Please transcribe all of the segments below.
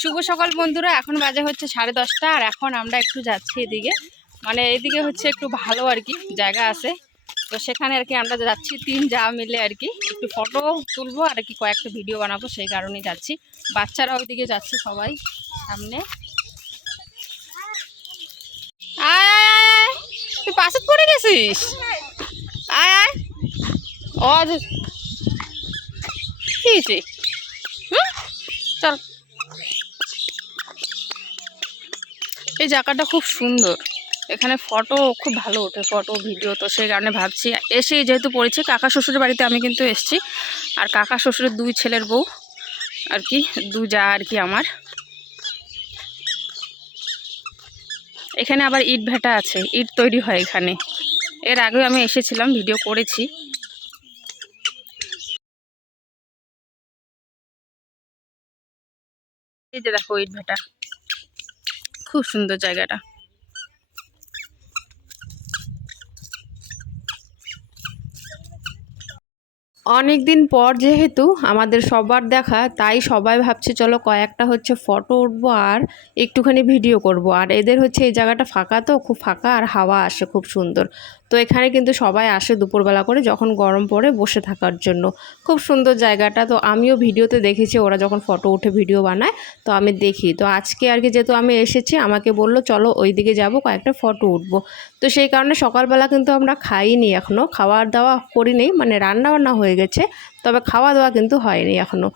শুভ সকাল বন্ধুরা, এখন বাজে হচ্ছে সাড়ে দশটা, আর এখন আমরা একটু যাচ্ছি এদিকে। মানে এদিকে হচ্ছে একটু ভালো আর কি, জায়গা আছে। তো সেখানে আর কি আমরা যাচ্ছি, তিন যা মিলে আর কি। একটু ফটো তুলবো আর কি কয়েকটা ভিডিও বানাবো, সেই কারণেই যাচ্ছি। বাচ্চারা ওইদিকে যাচ্ছে সবাই সামনে। আয় তুই পাশে পড়ে গেছিস? আয় আয়। ও কি হয়েছে হুম চল এই জায়গাটা খুব সুন্দর। এখানে ফটো খুব ভালো ওঠে ফটো ভিডিও তো সেই কারণে ভাবছি এসে যেহেতু পড়েছি, কাকা শ্বশুরের বাড়িতে আমি কিন্তু এসেছি। আর কাকা শ্বশুরের দুই ছেলের বউ, আর কি, দু যা আর কি আমার। এখানে আবার ইট ভাটা আছে, ইট তৈরি হয় এখানে। এর আগেও আমি এসেছিলাম ভিডিও করেছি। এই যে দেখো ইট ভাটা। খুব সুন্দর জায়গাটা। অনেক দিন পর যেহেতু আমাদের সবার দেখা, তাই সবাই ভাবছে, চলো কয়েকটা হচ্ছে ফটো উঠবো আর একটুখানি ভিডিও করব। আর এদের হচ্ছে এই জায়গাটা ফাঁকা তো, খুব ফাঁকা আর হাওয়া আসে খুব সুন্দর। তো এখানে কিন্তু সবাই আসে দুপুরবেলা করে যখন গরম পড়ে বসে থাকার জন্য। খুব সুন্দর জায়গাটা। তো আমিও ভিডিওতে দেখেছি ওরা যখন ফটো উঠে ভিডিও বানায়, তো আমি দেখি। তো আজকে আর কি যেহেতু আমি এসেছি, আমাকে বলল, চলো ওই দিকে যাব, কয়েকটা ফটো উঠবো। তো সেই কারণে সকালবেলা কিন্তু আমরা খাইনি এখনও খাওয়া দাওয়া করিনি মানে রান্না বান্না হয়ে গেছে, তবে খাওয়া দাওয়া কিন্তু হয়নি এখনও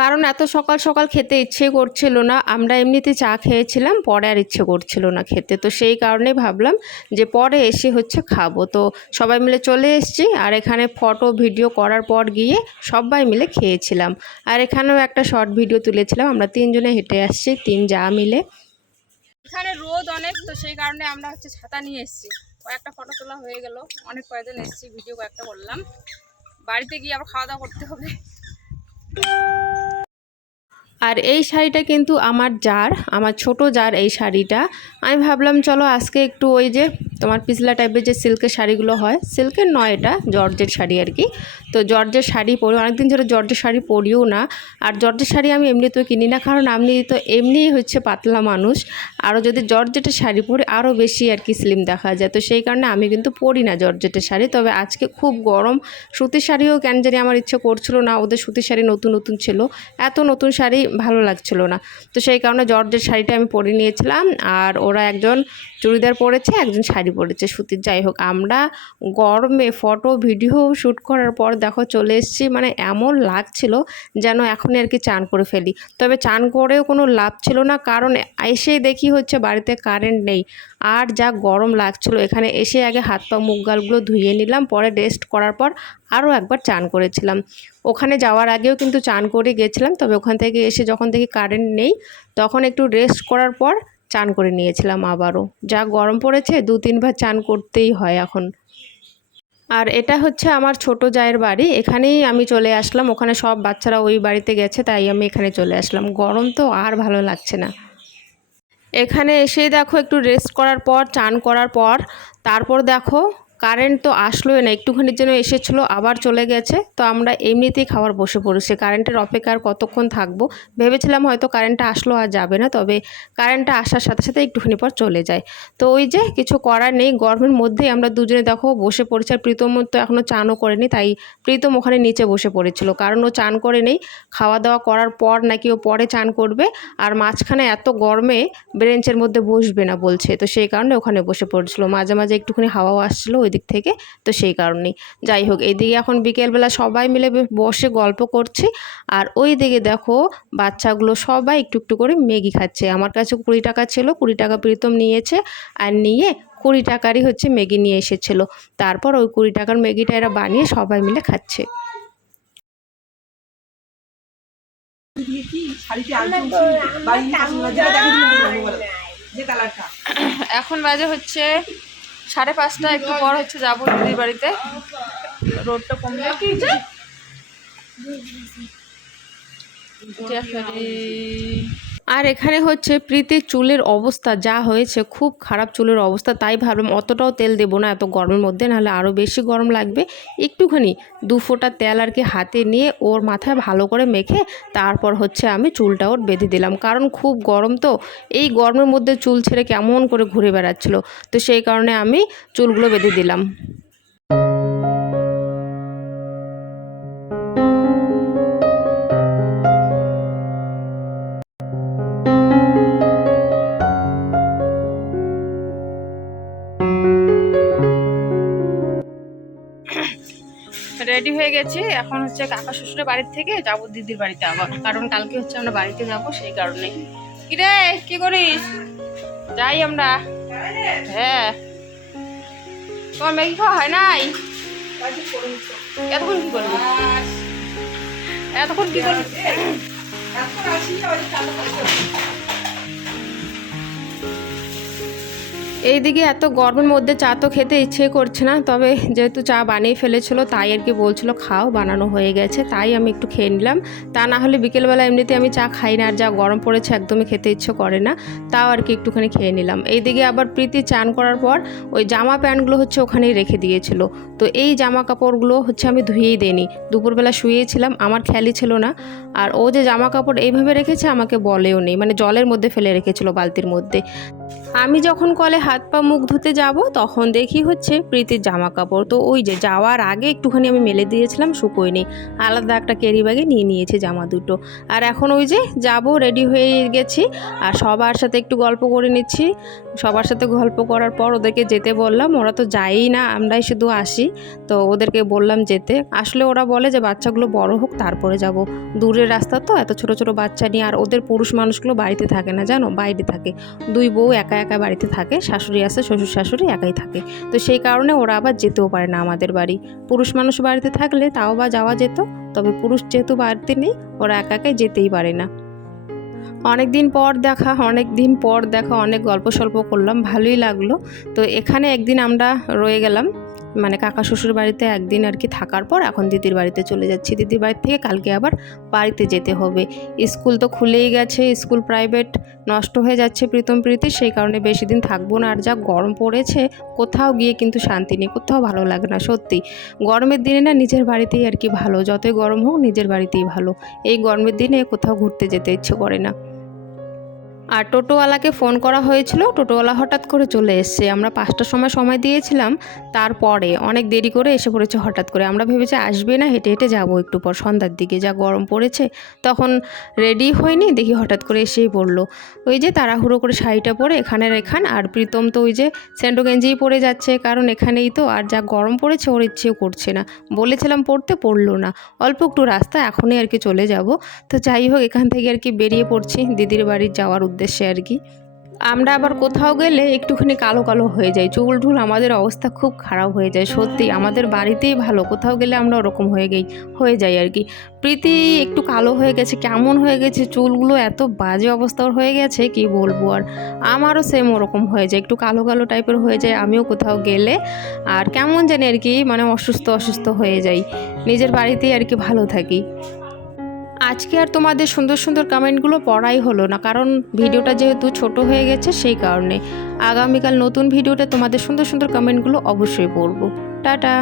কারণ এত সকাল সকাল খেতে ইচ্ছে করছিল না। আমরা এমনিতে চা খেয়েছিলাম, পরে আর ইচ্ছে করছিল না খেতে। তো সেই কারণেই ভাবলাম যে পরে এসে হচ্ছে খাব। তো সবাই মিলে চলে এসেছি আর এখানে ফটো, ভিডিও করার পর গিয়ে সবাই মিলে খেয়েছিলাম। আর এখানেও একটা শর্ট ভিডিও তুলেছিলাম, আমরা তিনজনে হেঁটে আসছি, তিন যা মিলে। এখানে রোদ অনেক, তো সেই কারণে আমরা হচ্ছে ছাতা নিয়ে এসেছি। কয়েকটা ফটো তোলা হয়ে গেল, অনেক কয়েকজন এসেছি, ভিডিও কয়েকটা করলাম। বাড়িতে গিয়ে আবার খাওয়া দাওয়া করতে হবে। আর এই শাড়িটা কিন্তু আমার জার আমার ছোট জার এই শাড়িটা। আমি ভাবলাম, চলো আজকে একটু ওই যে তোমার পিছলা টাইপের যে সিল্কের শাড়িগুলো হয় সিল্কের নয় এটা জর্জের শাড়ি আর কি। তো জর্জের শাড়ি পরি, অনেকদিন ধরে জর্জের শাড়ি পরিও না। আর জর্জের শাড়ি আমি এমনিতেও কিনি না, কারণ আমি তো এমনিই হচ্ছে পাতলা মানুষ। আরও যদি জর্জেটের শাড়ি পরি, আরও বেশি আর কি স্লিম দেখা যায়। তো সেই কারণে আমি কিন্তু পরি না জর্জেটের শাড়ি। তবে আজকে খুব গরম, সুতির শাড়িও কেন জানি আমার ইচ্ছে করছিল না, ওদের সুতির শাড়ি নতুন নতুন ছিল। এত নতুন শাড়ি ভালো লাগছিল না। তো সেই কারণে জর্জের শাড়িটা আমি পরে নিয়েছিলাম আর ওরা একজন চুড়িদার পরেছে, একজন শাড়ি পরেছে। সুতির যাই হোক, আমরা গরমে ফটো, ভিডিও শ্যুট করার পর দেখো চলে এসেছি মানে এমন লাগছিল যেন এখনই আর কি চান করে ফেলি। তবে চান করেও কোনো লাভ ছিল না, কারণ এসেই দেখি হচ্ছে বাড়িতে কারেন্ট নেই। আর যা গরম লাগছিল, এখানে এসে আগে হাত পা মুখ গালগুলো ধুয়ে নিলাম, পরে রেস্ট করার পর আরও একবার চান করেছিলাম। ওখানে যাওয়ার আগেও কিন্তু চান করে গেছিলাম, তবে ওখান থেকে এসে যখন দেখি কারেন্ট নেই, তখন একটু রেস্ট করার পর চান করে নিয়েছিলাম আবারও। যা গরম পড়েছে, দু তিনবার চান করতেই হয় এখন। আর এটা হচ্ছে আমার ছোট জায়ের বাড়ি, এখানেই আমি চলে আসলাম। ওখানে সব বাচ্চারা ওই বাড়িতে গেছে, তাই আমি এখানে চলে আসলাম। গরম তো আর ভালো লাগছে না। এখানে এসে দেখো একটু রেস্ট করার পর, চান করার পর, তারপর দেখো কারেন্ট তো আসলোই না একটুখানির জন্য এসেছিল, আবার চলে গেছে। তো আমরা এমনিতেই খাবার বসে পড়েছি। কারেন্টের অপেক্ষা আর কতক্ষণ থাকব? ভেবেছিলাম হয়তো কারেন্টটা আসলো আর যাবে না, তবে কারেন্টটা আসার সাথে সাথে একটুখানি পর চলে যায়। তো ওই যে কিছু করার নেই, গরমের মধ্যেই আমরা দুজনে দেখো বসে পড়েছি, আর প্রীতম তো এখনও চানও করেনি, তাই প্রীতম ওখানে নিচে বসে পড়েছিল। কারণ ও চান করে নেই খাওয়া দাওয়া করার পর নাকি ও পরে চান করবে, আর মাঝখানে এত গরমে বেঞ্চের মধ্যে বসবে না বলছে। তো সেই কারণে ওখানে বসে পড়েছিল। মাঝে মাঝে একটুখানি হাওয়াও আসছিল ওই দিক থেকে, তো সেই কারণেই। যাই হোক এইদিকে এখন বিকেলবেলা সবাই মিলে বসে গল্প করছি, আর ওই দিকে দেখো বাচ্চাগুলো সবাই একটু একটু করে ম্যাগি খাচ্ছে। আমার কাছে কুড়ি টাকা ছিল, কুড়ি টাকা প্রীতম নিয়েছে, আর নিয়ে কুড়ি টাকারই হচ্ছে ম্যাগি নিয়ে এসেছিল। তারপর ওই কুড়ি টাকার ম্যাগিটা এরা বানিয়ে সবাই মিলে খাচ্ছে। এখন বাজে হচ্ছে সাড়ে পাঁচটা একটু পর হচ্ছে যাব দিদির বাড়িতে। রোডটা কমলে ফেরি আর এখানে হচ্ছে প্রীতির চুলের অবস্থা যা হয়েছে, খুব খারাপ চুলের অবস্থা, তাই ভাবলাম অতটাও তেল দেবো না এত গরমের মধ্যে, নাহলে আরও বেশি গরম লাগবে। একটুখানি দু ফোঁটা তেল আর কি হাতে নিয়ে ওর মাথায় ভালো করে মেখে তারপর হচ্ছে আমি চুলটা ওর বেঁধে দিলাম। কারণ খুব গরম তো, এই গরমের মধ্যে চুল ছেড়ে কেমন করে ঘুরে বেড়াচ্ছিল? তো সেই কারণে আমি চুলগুলো বেঁধে দিলাম। রেডি হয়ে গেছি। এখন হচ্ছে কাকা শ্বশুরের বাড়ির থেকে যাব দিদির বাড়িতে আবার। কারণ কালকে হচ্ছে আমরা বাড়িতে যাব সেই কারণে কিরে, কি করিস? যাই আমরা। হ্যাঁ। তোমার ম্যাগি খাওয়া হয় নাই? এতক্ষণ কি করবি? এতক্ষণ কি করবি। এইদিকে এত গরমের মধ্যে চা তো খেতে ইচ্ছে করছে না, তবে যেহেতু চা বানিয়ে ফেলেছিল, তাই আর কি বলছিল, খাও, বানানো হয়ে গেছে। তাই আমি একটু খেয়ে নিলাম। তা না হলে বিকেলবেলা এমনিতে আমি চা খাই না, আর যা গরম পড়েছে একদমই খেতে ইচ্ছে করে না, তাও আর কি একটুখানি খেয়ে নিলাম। এইদিকে আবার প্রীতি চান করার পর ওই জামা প্যান্টগুলো হচ্ছে ওখানেই রেখে দিয়েছিল। তো এই জামা কাপড়গুলো হচ্ছে আমি ধুয়েই দিইনি। দুপুরবেলা শুয়েছিলাম, আমার খেয়ালই ছিল না। আর ও যে জামা কাপড় এইভাবে রেখেছে, আমাকে বলেও নেই। মানে জলের মধ্যে ফেলে রেখেছিল বালতির মধ্যে। আমি যখন কলে হাত পা মুখ ধুতে যাব, তখন দেখি হচ্ছে প্রীতির জামা কাপড় তো ওই যে যাওয়ার আগে একটুখানি আমি মেলে দিয়েছিলাম শুকোয়নি। আলাদা একটা ক্যারি ব্যাগে নিয়ে নিয়েছে জামা দুটো। আর এখন ওই যে যাব, রেডি হয়ে গেছি। আর সবার সাথে একটু গল্প করে নিচ্ছি। সবার সাথে গল্প করার পর ওদেরকে যেতে বললাম, ওরা তো যায়ই না, আমরাই শুধু আসি। তো ওদেরকে বললাম যেতে। আসলে ওরা বলে যে বাচ্চাগুলো বড় হোক, তারপরে যাব। দূরের রাস্তা তো, এত ছোট ছোট বাচ্চা নিয়ে, আর ওদের পুরুষ মানুষগুলো বাড়িতে থাকে না, জানো? বাইরে থাকে। দুই বউ একা একা বাড়িতে থাকে, শাশুড়ি আছে, শ্বশুর শাশুড়ি একাই থাকে। তো সেই কারণে ওরা আবার যেতেও পারে না আমাদের বাড়ি। পুরুষ মানুষ বাড়িতে থাকলে তাও বা যাওয়া যেত, তবে পুরুষ যেহেতু বাড়িতে নেই, ওরা একা একাই যেতেই পারে না। অনেক দিন পর দেখা অনেক দিন পর দেখা, অনেক গল্প সল্প করলাম, ভালোই লাগল। তো এখানে একদিন আমরা রয়ে গেলাম। মানে কাকা শ্বশুর বাড়িতে একদিন আর কি থাকার পর এখন দিদির বাড়িতে চলে যাচ্ছি। দিদির বাড়ি থেকে কালকে আবার বাড়িতে যেতে হবে। স্কুল তো খুলেই গেছে, স্কুল প্রাইভেট নষ্ট হয়ে যাচ্ছে প্রীতম প্রীতি, সেই কারণে বেশি দিন থাকব না। আর যা গরম পড়েছে, কোথাও গিয়ে কিন্তু শান্তি নেই, কোথাও ভালো লাগে না, সত্যি। গরমের দিনে না নিজের বাড়িতেই আর কি ভালো, যতই গরম হোক নিজের বাড়িতেই ভালো। এই গরমের দিনে কোথাও ঘুরতে যেতে ইচ্ছে করে না। আর টোটোওয়ালাকে ফোন করা হয়েছিল। টোটোওয়ালা হঠাৎ করে চলে এসছে। আমরা পাঁচটার সময় সময় দিয়েছিলাম। তারপরে অনেক দেরি করে এসে পড়েছে হঠাৎ করে। আমরা ভেবেছি, আসবে না, হেঁটে হেঁটে যাব একটু পর সন্ধ্যার দিকে। যা গরম পড়েছে, তখন রেডি হয়নি। দেখি হঠাৎ করে এসেই পড়ল। ওই যে তাড়াহুড়ো করে শাড়িটা পরে এখানের এখান। আর প্রীতম তো ওই যে স্যান্ডো গেঞ্জিই পরে যাচ্ছে, কারণ এখানেই তো। আর যা গরম পড়েছে, ওর ইচ্ছেও করছে না। বলেছিলাম, পড়তে পড়ল না। অল্প একটু রাস্তা এখনই আর কি চলে যাব। তো যাই হোক, এখান থেকে আর কি বেরিয়ে পড়ছি। দিদির বাড়ির যাওয়ার আর কি। আমরা আবার কোথাও গেলে একটুখানি কালো কালো হয়ে যাই। চুল ঢুল আমাদের অবস্থা খুব খারাপ হয়ে যায়, সত্যি। আমাদের বাড়িতেই ভালো, কোথাও গেলে আমরা ওরকম হয়ে গেই, হয়ে যাই আর কি। প্রীতি একটু কালো হয়ে গেছে, কেমন হয়ে গেছে, চুলগুলো এত বাজে অবস্থার হয়ে গেছে, কি বলব আর? আমারও সেম ওরকম হয়ে যায়, একটু কালো কালো টাইপের হয়ে যায়, আমিও কোথাও গেলে আর কেমন জানি আর কি মানে অসুস্থ অসুস্থ হয়ে যাই। নিজের বাড়িতেই আর কি ভালো থাকি। আজকে আর তোমাদের সুন্দর সুন্দর কমেন্টগুলো পড়াই হলো না, কারণ ভিডিওটা যেহেতু ছোট হয়ে গেছে সেই কারণে। আগামীকাল নতুন ভিডিওটা তোমাদের সুন্দর সুন্দর কমেন্টগুলো অবশ্যই পড়ব। টাটা!